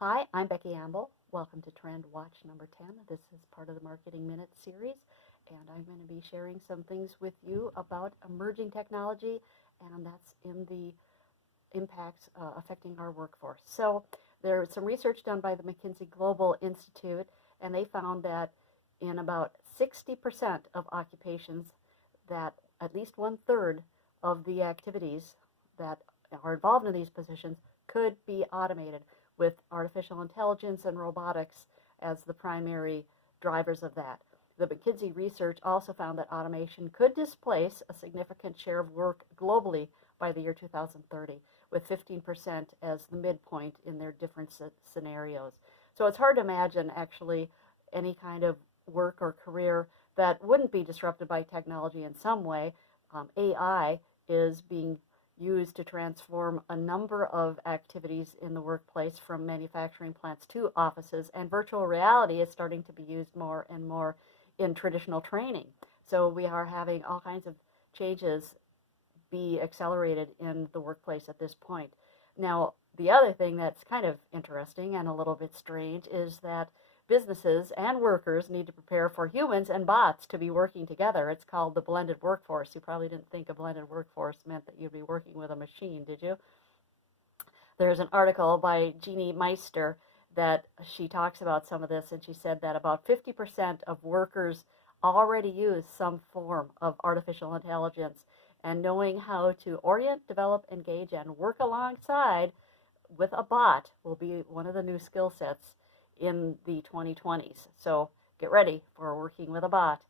Hi, I'm Becky Amble. Welcome to TrendWatch number 10. This is part of the Marketing Minute series, and I'm going to be sharing some things with you about emerging technology, and that's in the impacts affecting our workforce. So there's some research done by the McKinsey Global Institute, and they found that in about 60% of occupations, that at least 1/3 of the activities that are involved in these positions could be automated with artificial intelligence and robotics as the primary drivers of that. The McKinsey research also found that automation could displace a significant share of work globally by the year 2030, with 15% as the midpoint in their different scenarios. So it's hard to imagine actually any kind of work or career that wouldn't be disrupted by technology in some way. AI is being used to transform a number of activities in the workplace, from manufacturing plants to offices, and virtual reality is starting to be used more and more in traditional training. So we are having all kinds of changes be accelerated in the workplace at this point. Now, the other thing that's kind of interesting and a little bit strange is that businesses and workers need to prepare for humans and bots to be working together. It's called the blended workforce. You probably didn't think a blended workforce meant that you'd be working with a machine, did you? There's an article by Jeannie Meister that she talks about some of this, and she said that about 50% of workers already use some form of artificial intelligence, and knowing how to orient, develop, engage, and work alongside with a bot will be one of the new skill sets in the 2020s. So get ready for working with a bot.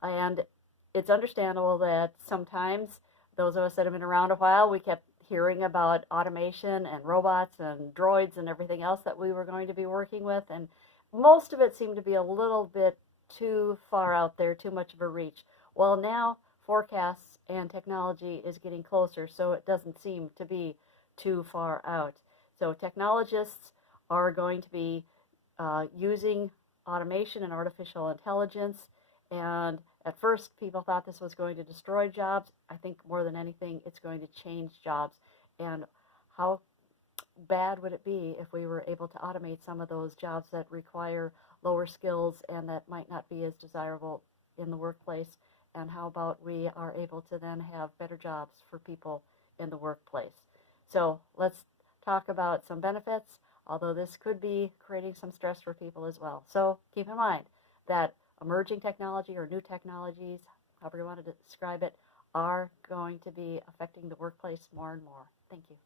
And it's understandable that sometimes those of us that have been around a while, we kept hearing about automation and robots and droids and everything else that we were going to be working with, and most of it seemed to be a little bit too far out there, too much of a reach. Well, now forecasts and technology is getting closer, so it doesn't seem to be too far out. So technologists are going to be using automation and artificial intelligence, and at first people thought this was going to destroy jobs. I think more than anything it's going to change jobs. And how bad would it be if we were able to automate some of those jobs that require lower skills and that might not be as desirable in the workplace? And how about we are able to then have better jobs for people in the workplace? So let's talk about some benefits, although this could be creating some stress for people as well. So keep in mind that emerging technology or new technologies, however you want to describe it, are going to be affecting the workplace more and more. Thank you.